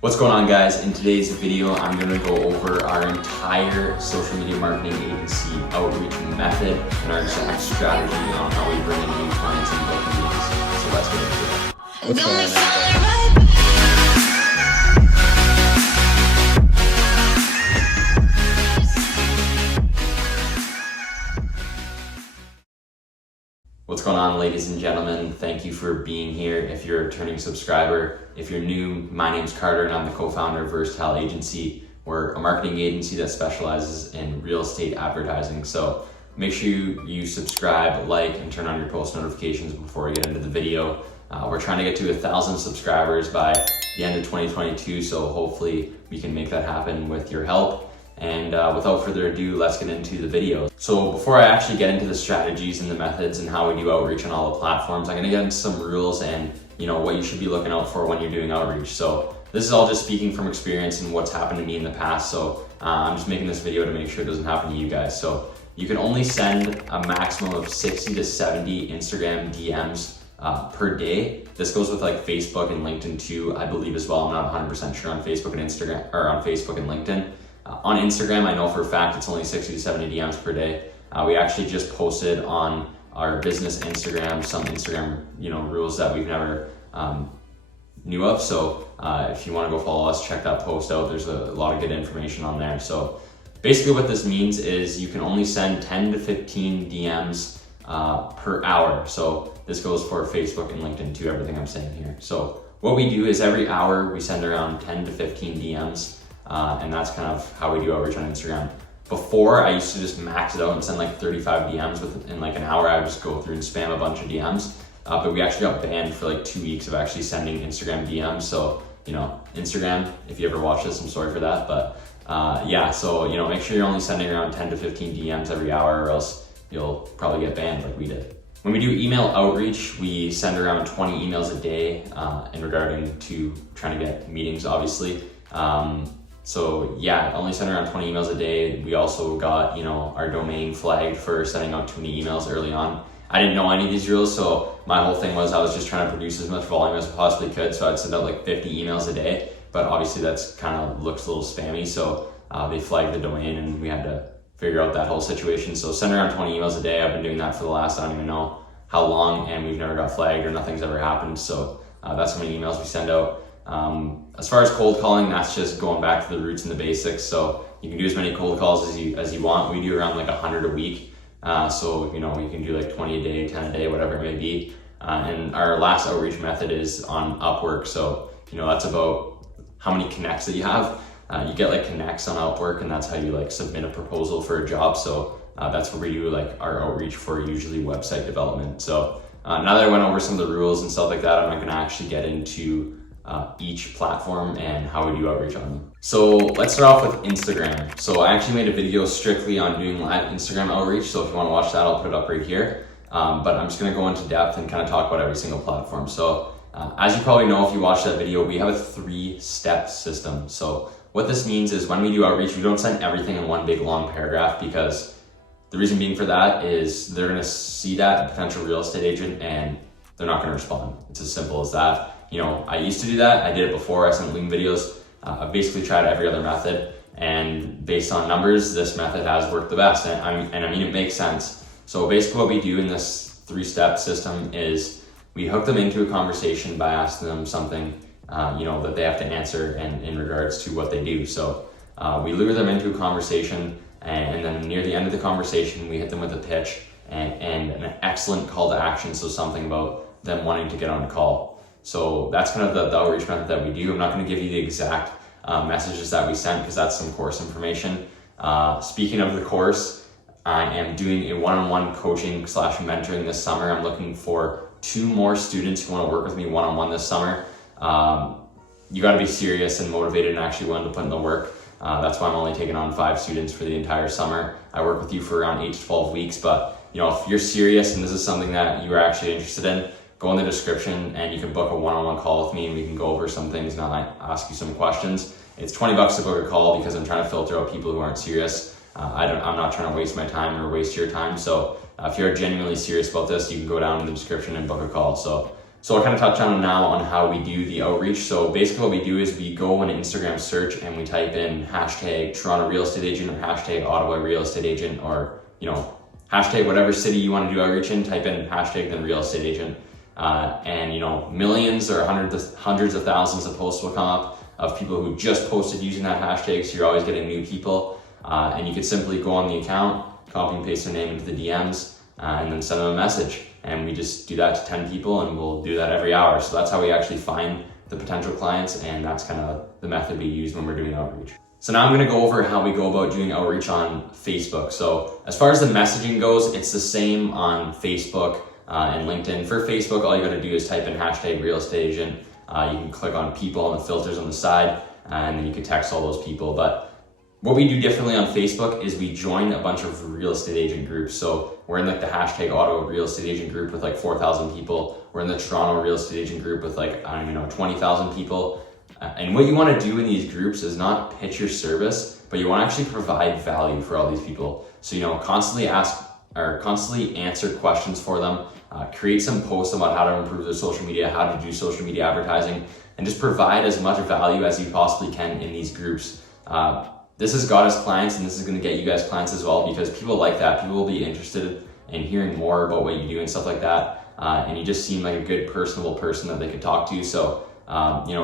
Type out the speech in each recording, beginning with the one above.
What's going on, guys? In today's video, I'm going to go over our entire social media marketing agency outreach method and our exact strategy on how we bring in new clients and book meetings. So let's get into it. What's going on, everybody? What's going on, ladies and gentlemen? Thank you for being here. If you're a returning subscriber, if you're new, my name's Carter and I'm the co-founder of Versatile Agency. We're a marketing agency that specializes in real estate advertising. So make sure you subscribe, like, and turn on your post notifications before we get into the video. We're trying to get to 1,000 subscribers by the end of 2022. So hopefully we can make that happen with your help. And without further ado, let's get into the video. So before I actually get into the strategies and the methods and how we do outreach on all the platforms, I'm gonna get into some rules and what you should be looking out for when you're doing outreach. So this is all just speaking from experience and what's happened to me in the past. So I'm just making this video to make sure it doesn't happen to you guys. So you can only send a maximum of 60 to 70 Instagram DMs per day. This goes with like Facebook and LinkedIn too, I believe as well. I'm not 100% sure on Facebook and Instagram, or on Facebook and LinkedIn. On Instagram, I know for a fact it's only 60 to 70 DMs per day. We actually just posted on our business Instagram some Instagram rules that we've never knew of. So if you want to go follow us, check that post out. There's a lot of good information on there. So basically what this means is you can only send 10 to 15 DMs per hour. So this goes for Facebook and LinkedIn too, everything I'm saying here. So what we do is every hour we send around 10 to 15 DMs. And that's kind of how we do outreach on Instagram. Before, I used to just max it out and send like 35 DMs in like an hour. I would just go through and spam a bunch of DMs. But we actually got banned for like 2 weeks of actually sending Instagram DMs. So, Instagram, if you ever watch this, I'm sorry for that. But yeah, so, make sure you're only sending around 10 to 15 DMs every hour or else you'll probably get banned like we did. When we do email outreach, we send around 20 emails a day in regarding to trying to get meetings, obviously. So yeah, only send around 20 emails a day. We also got, our domain flagged for sending out too many emails early on. I didn't know any of these rules, so my whole thing was I was just trying to produce as much volume as I possibly could. So I'd send out like 50 emails a day, but obviously that's kind of looks a little spammy. So they flagged the domain and we had to figure out that whole situation. So send around 20 emails a day. I've been doing that for the last, I don't even know how long, and we've never got flagged or nothing's ever happened. So that's how many emails we send out. As far as cold calling, that's just going back to the roots and the basics. So you can do as many cold calls as you want. We do around like 100 a week. So you can do like 20 a day, 10 a day, whatever it may be. And our last outreach method is on Upwork. So, that's about how many connects that you have. You get like connects on Upwork, and that's how you like submit a proposal for a job. So that's where we do like our outreach for usually website development. So now that I went over some of the rules and stuff like that, I'm not going to actually get into each platform and how we do outreach on them. So let's start off with Instagram. So I actually made a video strictly on doing live Instagram outreach. So if you want to watch that, I'll put it up right here. But I'm just going to go into depth and kind of talk about every single platform. So as you probably know, if you watched that video, we have a 3-step system. So what this means is when we do outreach, we don't send everything in one big long paragraph, because the reason being for that is they're going to see that, a potential real estate agent, and they're not going to respond. It's as simple as that. I used to do that. I did it before. I sent link videos. I've basically tried every other method, and based on numbers, this method has worked the best. And I mean, it makes sense. So basically what we do in this 3-step system is we hook them into a conversation by asking them something, that they have to answer and in regards to what they do. So we lure them into a conversation, and then near the end of the conversation, we hit them with a pitch and an excellent call to action. So something about them wanting to get on a call. So that's kind of the outreach method that we do. I'm not going to give you the exact messages that we sent, because that's some course information. Speaking of the course, I am doing a one-on-one coaching / mentoring this summer. I'm looking for 2 more students who want to work with me one-on-one this summer. You got to be serious and motivated and actually willing to put in the work. That's why I'm only taking on 5 students for the entire summer. I work with you for around 8 to 12 weeks, but if you're serious and this is something that you are actually interested in, go in the description and you can book a one-on-one call with me, and we can go over some things and I'll ask you some questions. It's $20 to book a call because I'm trying to filter out people who aren't serious. I'm not trying to waste my time or waste your time. So if you're genuinely serious about this, you can go down in the description and book a call. So So I'll kind of touch on now on how we do the outreach. So basically what we do is we go in an Instagram search and we type in hashtag Toronto real estate agent or hashtag Ottawa real estate agent, or hashtag whatever city you want to do outreach in, type in hashtag then real estate agent. And millions or hundreds of thousands of posts will come up of people who just posted using that hashtag, so you're always getting new people. And you could simply go on the account, copy and paste their name into the DMs, and then send them a message. And we just do that to 10 people, and we'll do that every hour. So that's how we actually find the potential clients, and that's kind of the method we use when we're doing outreach. So now I'm gonna go over how we go about doing outreach on Facebook. So as far as the messaging goes, it's the same on Facebook and LinkedIn. For Facebook, all you gotta do is type in hashtag real estate agent. You can click on people on the filters on the side, and then you can text all those people. But what we do differently on Facebook is we join a bunch of real estate agent groups. So we're in like the hashtag Ottawa real estate agent group with like 4,000 people. We're in the Toronto real estate agent group with like, 20,000 people. And what you want to do in these groups is not pitch your service, but you want to actually provide value for all these people. So, constantly answer questions for them, create some posts about how to improve their social media, how to do social media advertising, and just provide as much value as you possibly can in these groups. This has got us clients, and this is going to get you guys clients as well, because people like that. People will be interested in hearing more about what you do and stuff like that. And you just seem like a good, personable person that they could talk to. So,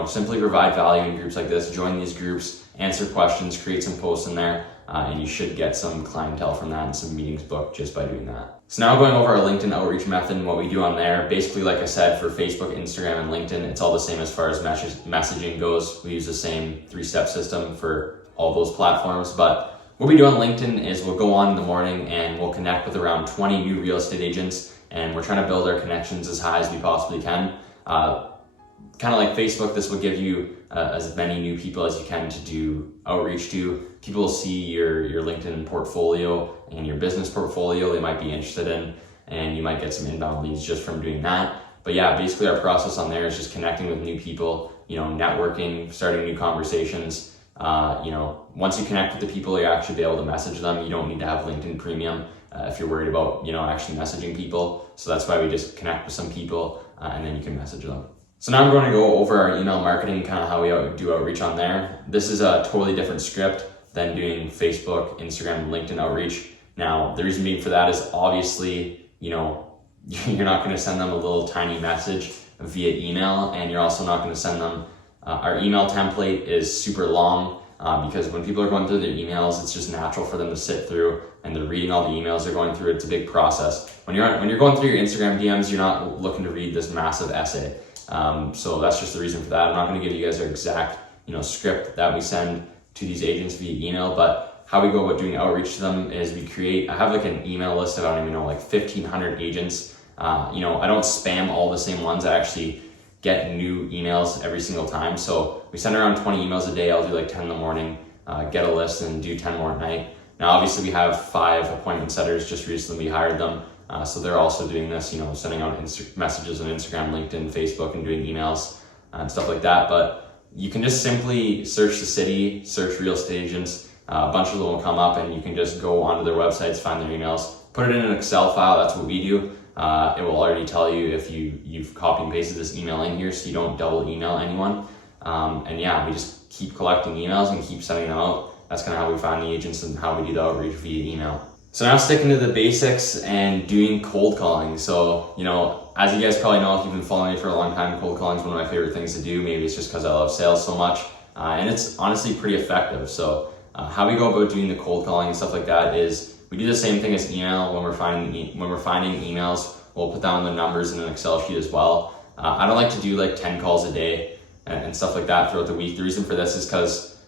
simply provide value in groups like this, join these groups, answer questions, create some posts in there, and you should get some clientele from that and some meetings booked just by doing that. So now going over our LinkedIn outreach method and what we do on there. Basically, like I said, for Facebook, Instagram, and LinkedIn, it's all the same as far as messaging goes. We use the same 3-step system for all those platforms. But what we do on LinkedIn is we'll go on in the morning and we'll connect with around 20 new real estate agents, and we're trying to build our connections as high as we possibly can. Kind of like Facebook, this will give you as many new people as you can to do outreach to. People will see your LinkedIn portfolio and your business portfolio they might be interested in, and you might get some inbound leads just from doing that. But yeah, basically our process on there is just connecting with new people, networking, starting new conversations. Once you connect with the people, you actually be able to message them. You don't need to have LinkedIn Premium if you're worried about, actually messaging people. So that's why we just connect with some people and then you can message them. So now I'm going to go over our email marketing, kind of how we do outreach on there. This is a totally different script than doing Facebook, Instagram, and LinkedIn outreach. Now, the reason being for that is obviously, you're not going to send them a little tiny message via email, and you're also not going to send them our email template is super long because when people are going through their emails, it's just natural for them to sit through, and they're reading all the emails they're going through. It's a big process. When you're going through your Instagram DMs, you're not looking to read this massive essay. So that's just the reason for that. I'm not going to give you guys our exact script that we send to these agents via email, but how we go about doing outreach to them is I have like an email list of, 1,500 agents. I don't spam all the same ones. I actually get new emails every single time. So we send around 20 emails a day. I'll do like 10 in the morning, get a list, and do 10 more at night. Now, obviously we have 5 appointment setters. Just recently we hired them. So they're also doing this, sending out messages on Instagram, LinkedIn, Facebook, and doing emails and stuff like that. But you can just simply search the city, search real estate agents. A bunch of them will come up, and you can just go onto their websites, find their emails, put it in an Excel file. That's what we do. It will already tell you if you've copy and pasted this email in here, so you don't double email anyone. And yeah, we just keep collecting emails and keep sending them out. That's kind of how we find the agents and how we do the outreach via email. So now sticking to the basics and doing cold calling. So, as you guys probably know, if you've been following me for a long time, cold calling is one of my favorite things to do. Maybe it's just because I love sales so much. And it's honestly pretty effective. So how we go about doing the cold calling and stuff like that is we do the same thing as email. When we're finding emails, we'll put down the numbers in an Excel sheet as well. I don't like to do like 10 calls a day and stuff like that throughout the week. The reason for this is because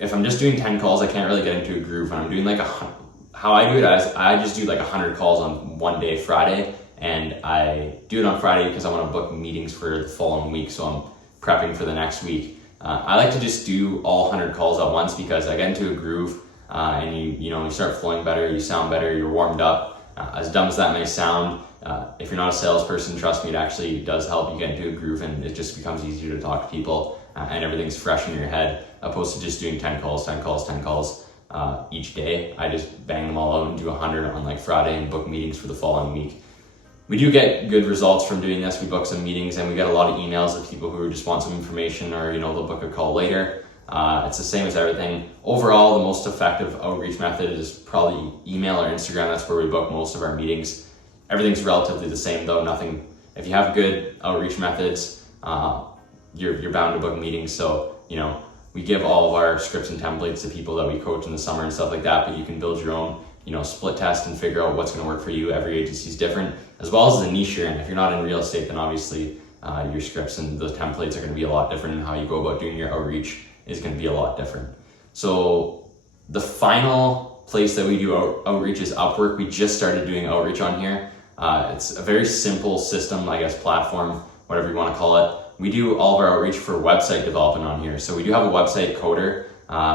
if I'm just doing 10 calls, I can't really get into a groove. And I'm doing how I do it is I just do like 100 calls on one day, Friday, and I do it on Friday because I want to book meetings for the following week, so I'm prepping for the next week. I like to just do all 100 calls at once because I get into a groove and you start flowing better, you sound better, you're warmed up. As dumb as that may sound, if you're not a salesperson, trust me, it actually does help you get into a groove, and it just becomes easier to talk to people and everything's fresh in your head, opposed to just doing 10 calls each day. I just bang them all out and do 100 on like Friday and book meetings for the following week. we do get good results from doing this. We book some meetings and we get a lot of emails of people who just want some information, or they'll book a call later. It's the same as everything. Overall, the most effective outreach method is probably email or Instagram. That's where we book most of our meetings. Everything's relatively the same though. Nothing. If you have good outreach methods, you're bound to book meetings. So we give all of our scripts and templates to people that we coach in the summer and stuff like that. But you can build your own split test and figure out what's going to work for you. Every agency is different, as well as the niche you're in. If you're not in real estate, then obviously your scripts and the templates are going to be a lot different, and how you go about doing your outreach is going to be a lot different. So the final place that we do outreach is Upwork. We just started doing outreach on here. It's a very simple system, I guess, platform, whatever you want to call it. We do all of our outreach for website development on here. So we do have a website coder.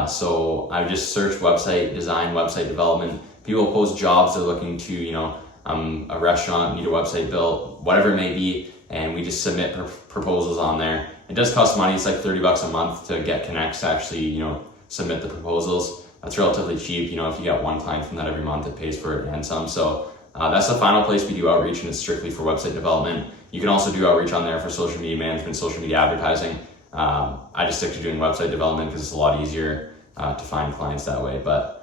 So I just search website design, website development. People post jobs they're looking to, a restaurant, need a website built, whatever it may be, and we just submit proposals on there. It does cost money. It's like $30 a month to get connects to actually, submit the proposals. That's relatively cheap. If you get one client from that every month, it pays for it and some. So that's the final place we do outreach, and it's strictly for website development. You can also do outreach on there for social media management, social media advertising. I just stick to doing website development because it's a lot easier to find clients that way. But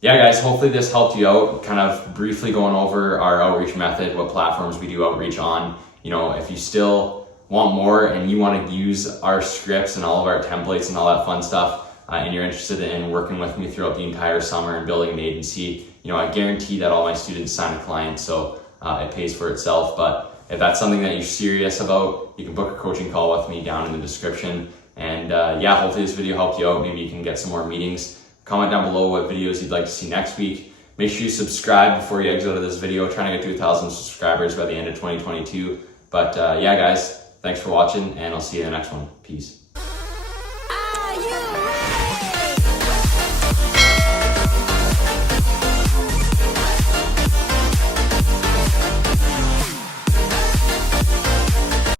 yeah, guys, hopefully this helped you out, kind of briefly going over our outreach method, what platforms we do outreach on. If you still want more and you want to use our scripts and all of our templates and all that fun stuff, and you're interested in working with me throughout the entire summer and building an agency, I guarantee that all my students sign a client, so it pays for itself. But if that's something that you're serious about, you can book a coaching call with me down in the description. And yeah, hopefully this video helped you out. Maybe you can get some more meetings. Comment down below what videos you'd like to see next week. Make sure you subscribe before you exit out of this video. Trying to get to 1,000 subscribers by the end of 2022. But yeah, guys, thanks for watching, and I'll see you in the next one. Peace.